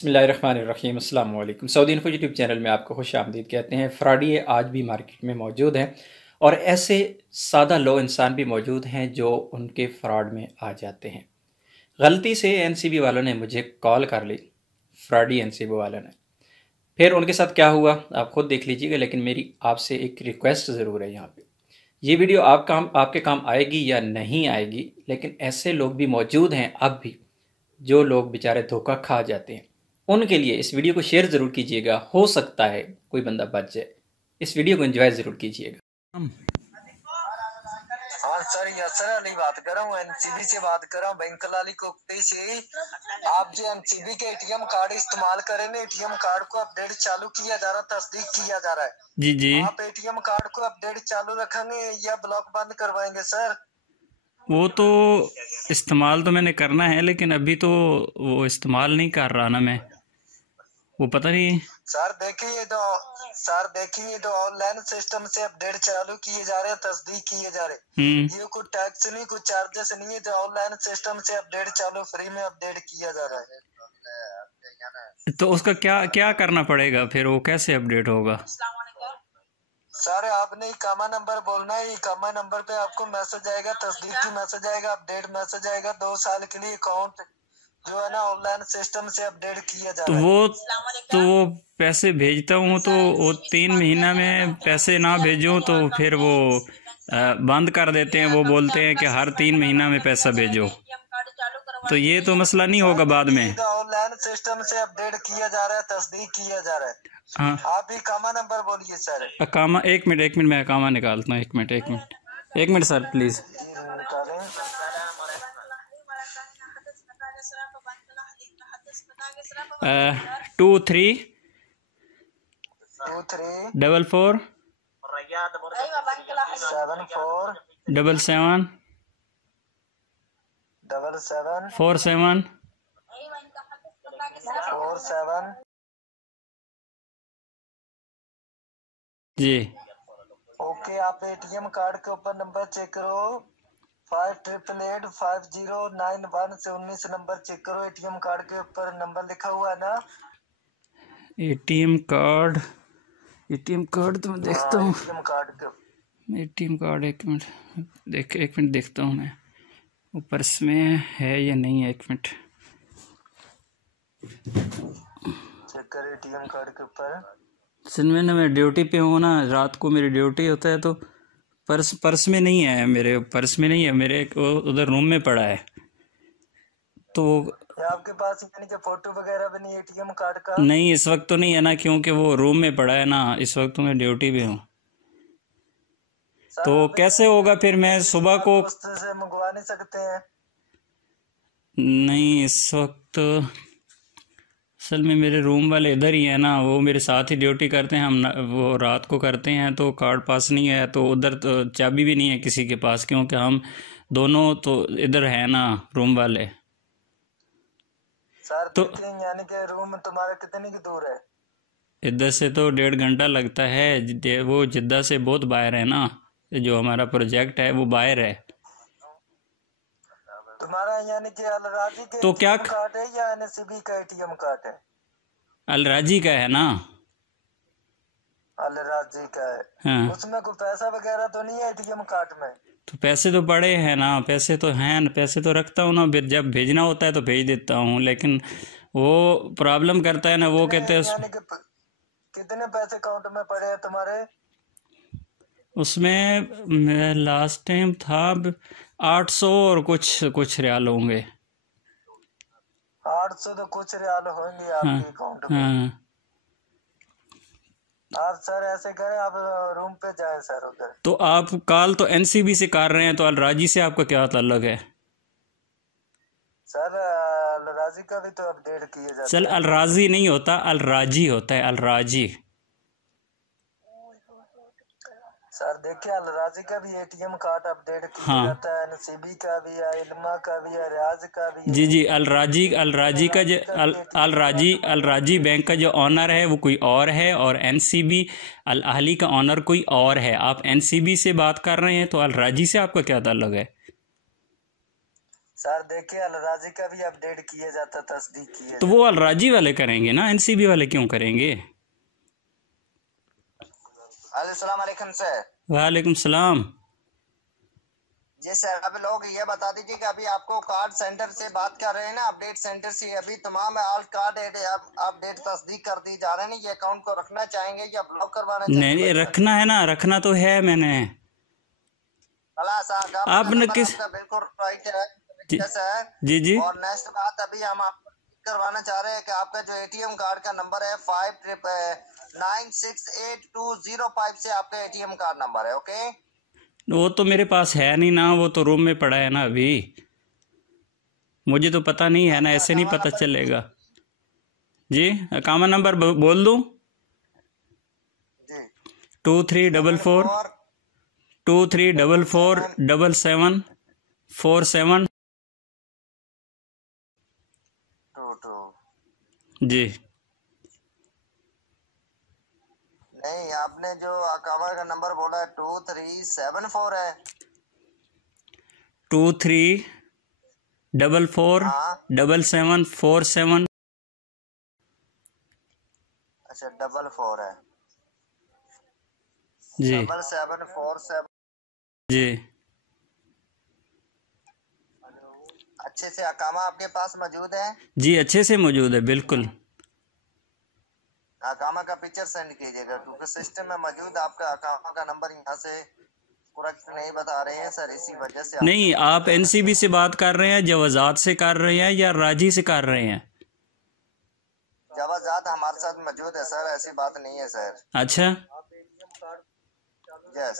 बिस्मिल्लाहिर्रहमानिर्रहीम। अस्सलाम वालेकुम। सऊदी इन्फो यूट्यूब चैनल में आपको खुश आमदीद कहते हैं। फ्रॉडिये आज भी मार्केट में मौजूद हैं और ऐसे सादा लो इंसान भी मौजूद हैं जो उनके फ्रॉड में आ जाते हैं। गलती से एनसीबी वालों ने मुझे कॉल कर ली, फ्रॉडी एनसीबी वालों ने। फिर उनके साथ क्या हुआ आप खुद देख लीजिएगा, लेकिन मेरी आपसे एक रिक्वेस्ट ज़रूर है। यहाँ पे ये वीडियो आपके काम आएगी या नहीं आएगी, लेकिन ऐसे लोग भी मौजूद हैं अब भी जो लोग बेचारे धोखा खा जाते हैं। उनके लिए इस वीडियो को शेयर ज़रूर कीजिएगा, हो सकता है कोई बंदा बच जाए। इस वीडियो को एंजॉय ज़रूर कीजिएगा। हाँ सर, यसर अली बात कर रहा हूँ, एनसीबी से बात कर रहा हूँ, बैंक लाली कोकटे से। आप जो एनसीबी के एटीएम कार्ड इस्तेमाल करें ना, एटीएम कार्ड को अपडेट चालू किया जा रहा, तस्दीक किया जा रहा है। जी जी, आप एटीएम कार्ड को अपडेट चालू रखेंगे या ब्लॉक बंद करवाएंगे सर? वो तो इस्तेमाल तो मैंने करना है, लेकिन अभी तो वो इस्तेमाल नहीं कर रहा ना मैं, वो पता नहीं। सर देखिए तो ऑनलाइन सिस्टम से अपडेट चालू किए जा रहे हैं, तस्दीक किए जा रहे हैं। ये कोई टैक्स नहीं, कोई चार्जेस नहीं है, जो ऑनलाइन सिस्टम से अपडेट चालू फ्री में अपडेट किया जा रहा है। तो उसका क्या क्या करना पड़ेगा फिर, वो कैसे अपडेट होगा? सर आपने इकामा नंबर बोलना है, इकामा नंबर पे आपको मैसेज आएगा, तस्दीक की मैसेज आएगा, अपडेट मैसेज आएगा। 2 साल के लिए अकाउंट जो है ना ऑनलाइन सिस्टम से अपडेट किया जा रहा है। तो वो पैसे भेजता हूँ तो वो 3 महीना में पैसे ना भेजूँ तो फिर वो बंद कर देते हैं। वो बोलते हैं कि हर 3 महीना में पैसा भेजो, तो ये तो मसला नहीं होगा बाद में। ऑनलाइन सिस्टम से अपडेट किया जा रहा है, तस्दीक किया जा रहा है। हाँ, आप इकामा नंबर बोलिए सर। अकामा, एक मिनट मैं अकामा निकालता हूँ। एक मिनट सर प्लीज। 23 44 77 47 जी। ओके, आप एटीएम कार्ड के ऊपर नंबर चेक करो, 58885091 से 19 नंबर चेक करो। एटीएम कार्ड के ऊपर नंबर लिखा हुआ है ना? एटीएम कार्ड तो मैं देखता हूँ। एटीएम कार्ड एक मिनट देखता हूँ मैं, वो पर्स में है या नहीं है। एक मिनट चेक कर एटीएम कार्ड के ऊपर। सर मैं ड्यूटी पे हूँ ना, रात को मेरी ड्यूटी होता है, तो पर्स में नहीं है, मेरे पर्स में नहीं है, मेरे उधर रूम में पड़ा है। तो आपके पास यानी कि फोटो वगैरह भी नहीं एटीएम कार्ड का? नहीं, इस वक्त तो नहीं है ना, क्योंकि वो रूम में पड़ा है ना, इस वक्त तो मैं ड्यूटी पे हूँ। तो कैसे होगा फिर? मैं सुबह को से मंगवा नहीं सकते हैं? नहीं, इस वक्त असल में मेरे रूम वाले इधर ही है ना, वो मेरे साथ ही ड्यूटी करते हैं। वो रात को करते हैं, तो कार्ड पास नहीं है, तो उधर तो चाबी भी नहीं है किसी के पास, क्योंकि हम दोनों तो इधर है ना रूम वाले। सर तो यानी कि रूम तुम्हारा कितनी की दूर है? इधर से तो 1.5 घंटा लगता है। वो जिद्दा से बहुत बाहर है ना, जो हमारा प्रोजेक्ट है वो बाहर है। तुम्हारा यानी कि अलराजी का तो क्या कार्ड है या एनसीबी का एटीएम कार्ड है? अलराजी का है ना? अलराजी का है। हाँ, उसमें कोई पैसा वगैरह तो नहीं है एटीएम कार्ड में? तो पैसे तो पड़े हैं ना, पैसे तो हैं, पैसे तो रखता हूँ ना, फिर जब भेजना होता है तो भेज देता हूँ। लेकिन वो प्रॉब्लम करता है ना, वो कहते हैं कितने पैसे अकाउंट में पड़े हैं तुम्हारे? उसमें लास्ट टाइम था 800 और कुछ रियाल होंगे। 800 तो कुछ रियाल होंगे आपके अकाउंट में। हाँ। आप सर ऐसे करें, आप रूम पे जाए सर उधर। तो आप कॉल तो एनसीबी से कर रहे हैं, तो अलराजी से आपका क्या ताल्लुक है? सर अलराजी का भी तो अपडेट किए जाते हैं। चल, अलराजी नहीं होता, अलराजी होता है, अलराजी। सर देखिए, अलराजी का भी एटीएम कार्ड अपडेट किया जाता है, एनसीबी का भी है, इल्मा का भी है, रियाज का भी है। जी, अलराजी बैंक का जो ऑनर है वो कोई और है, और एनसीबी अल अहली का ऑनर कोई और है। आप एनसीबी से बात कर रहे हैं, तो अलराजी से आपका क्या ताल्लुक है? सर देखिए अलराजी का भी अपडेट किया जाता, तस्दीक किया तो वो अलराजी वाले करेंगे ना, एनसीबी वाले क्यों करेंगे? अस्सलाम वालेकुम सर। वालेकुम सलाम। जी सर, अभी लोग ये बता दीजिए कि अभी आपको कार्ड सेंटर से बात कर रहे हैं ना, अपडेट सेंटर से अभी तमाम ऑल कार्ड अपडेट तस्दीक कर दी जा रहे हैं। ये अकाउंट को रखना चाहेंगे या ब्लॉक करवाना चाहेंगे? नहीं, रखना है ना, रखना तो है मैंने। आपने किस बिल्कुल राइट है सर। जी जी। और नेक्स्ट बात अभी हम आपको करवाना चाह रहे हैं कि आपका जो एटीएम कार्ड का नंबर है 599682005 से आपका एटीएम कार्ड नंबर है। ओके, वो तो मेरे पास है नहीं ना, वो तो रूम में पड़ा है ना अभी, मुझे तो पता नहीं है ना, ऐसे नहीं पता चलेगा। जी, अकामा नंबर बोल दूं? 2344 जी। नहीं, आपने जो अकामा का नंबर बोला है 2374 है। 23447747। अच्छा, 44 है जी 7747 जी। अच्छे से अकामा आपके पास मौजूद है? जी अच्छे से मौजूद है, बिल्कुल। अकामा का पिक्चर सेंड कीजिएगा, क्योंकि सिस्टम में मौजूद आपका अकामा का नंबर यहाँ से करेक्ट नहीं बता रहे हैं सर, इसी वजह से। नहीं, आप एनसीबी से बात कर रहे हैं, जवाजात से कर रहे हैं या राजी से कर रहे हैं? जवाजात हमारे साथ मौजूद है सर, ऐसी बात नहीं है सर। अच्छा, यस,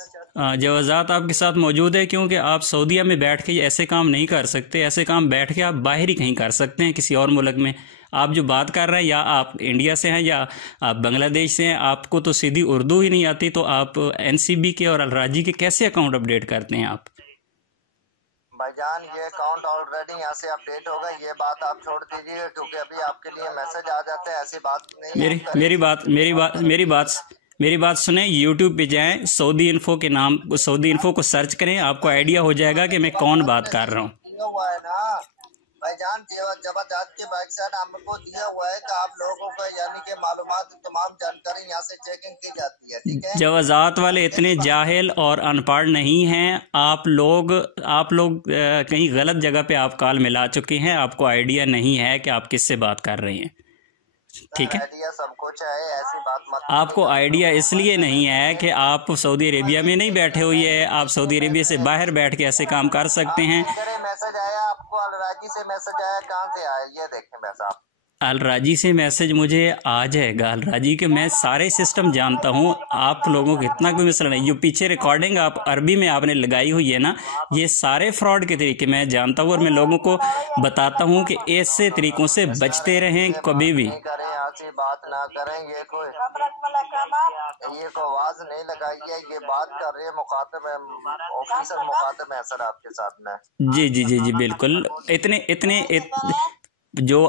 जवाजात आपके साथ मौजूद है, क्योंकि आप सऊदीया में बैठ के ऐसे काम नहीं कर सकते। ऐसे काम बैठ के आप बाहर ही कहीं कर सकते हैं, किसी और मुल्क में। आप जो बात कर रहे हैं, या आप इंडिया से हैं या आप बांग्लादेश से हैं, आपको तो सीधी उर्दू ही नहीं आती, तो आप एनसीबी के और अलराजी के कैसे अकाउंट अपडेट करते हैं आप? भाईजान ये अकाउंट ऑलरेडी यहाँ से अपडेट होगा, ये बात आप छोड़ दीजिए, क्योंकि अभी आपके लिए मैसेज आ जाते हैं, ऐसी बात नहीं। मेरी बात सुने, यूट्यूब पे जाएं, सऊदी इन्फो के नाम, सऊदी इन्फो को सर्च करें, आपको आइडिया हो जाएगा कि मैं कौन बात कर रहा हूँ। दिया हुआ है ना भाईजान, जवाजात के बैक साइड हमको दिया हुआ है कि आप लोगों को यानी कि मालूमात तमाम जानकारी यहाँ से चेकिंग की जाती है, ठीक है? जवाजात वाले इतने जाहिल और अनपढ़ नहीं हैं। आप लोग कहीं गलत जगह पे आप कॉल मिला चुके हैं, आपको आइडिया नहीं है कि आप किससे बात कर रहे हैं, ठीक है? आइडिया सब कुछ है, ऐसी बात मत। आपको आइडिया इसलिए नहीं है कि आप सऊदी अरेबिया में नहीं बैठे हुए हैं, आप सऊदी अरेबिया से बाहर बैठ के ऐसे काम कर सकते हैं। मैसेज आया आपको, अलराजी से मैसेज आया, कहाँ से आया ये देखें बस आप। अलराजी से मैसेज मुझे आ जाएगा, अलराजी के मैं सारे सिस्टम जानता हूँ, आप लोगों को इतना कोई मसला नहीं। जो पीछे रिकॉर्डिंग आप अरबी में आपने लगाई हुई है ना, ये सारे फ्रॉड के तरीके मैं जानता हूँ, और मैं लोगों को बताता हूँ कि ऐसे तरीकों से बचते रहें, कभी भी बात ना करें। ये कोई आवाज नहीं लगाई है, ये बात कर रहे हैं मुखातिब ऑफिसर, मुखातिब है सर आपके साथ में। जी जी जी जी बिल्कुल। इतने जो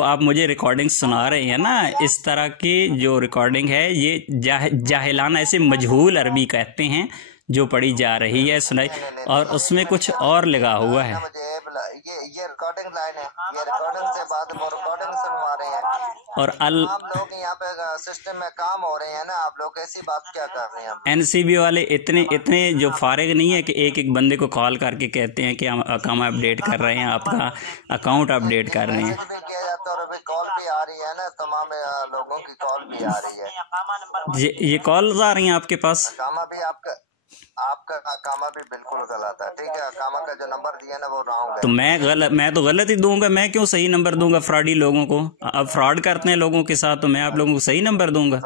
आप मुझे रिकॉर्डिंग सुना रहे हैं ना, इस तरह की जो रिकॉर्डिंग है, ये जाहिलाना, ऐसे मजहूल अरबी कहते हैं जो पढ़ी जा रही है, सुनाई, और उसमें कुछ और लगा हुआ है। ये रिकॉर्डिंग लाइन है, ये रिकॉर्डिंग से बात, वो रिकॉर्डिंग सुनवा रहे हैं, और आप लोग यहाँ पे सिस्टम में काम हो रहे हैं ना, आप लोग ऐसी बात क्या कर रहे हैं? एनसीबी वाले इतने जो फारिग नहीं है कि एक बंदे को कॉल करके कहते हैं कि हम अकामा अपडेट कर रहे हैं, आपका अकाउंट अपडेट कर रहे हैं। किया जाता है, और अभी कॉल भी आ रही है ना, तमाम लोगों की कॉल भी आ रही है। ये कॉल आ रही हैं आपके पास? अकामा भी आपका अकामा भी बिल्कुल गलत है, ठीक है? अकामा का जो नंबर दिया ना वो रॉन्ग है। तो मैं तो गलत ही दूंगा, मैं क्यों सही नंबर दूंगा फ्रॉडी लोगों को? अब फ्रॉड करते हैं लोगों के साथ, तो मैं आप लोगों को सही नंबर दूंगा?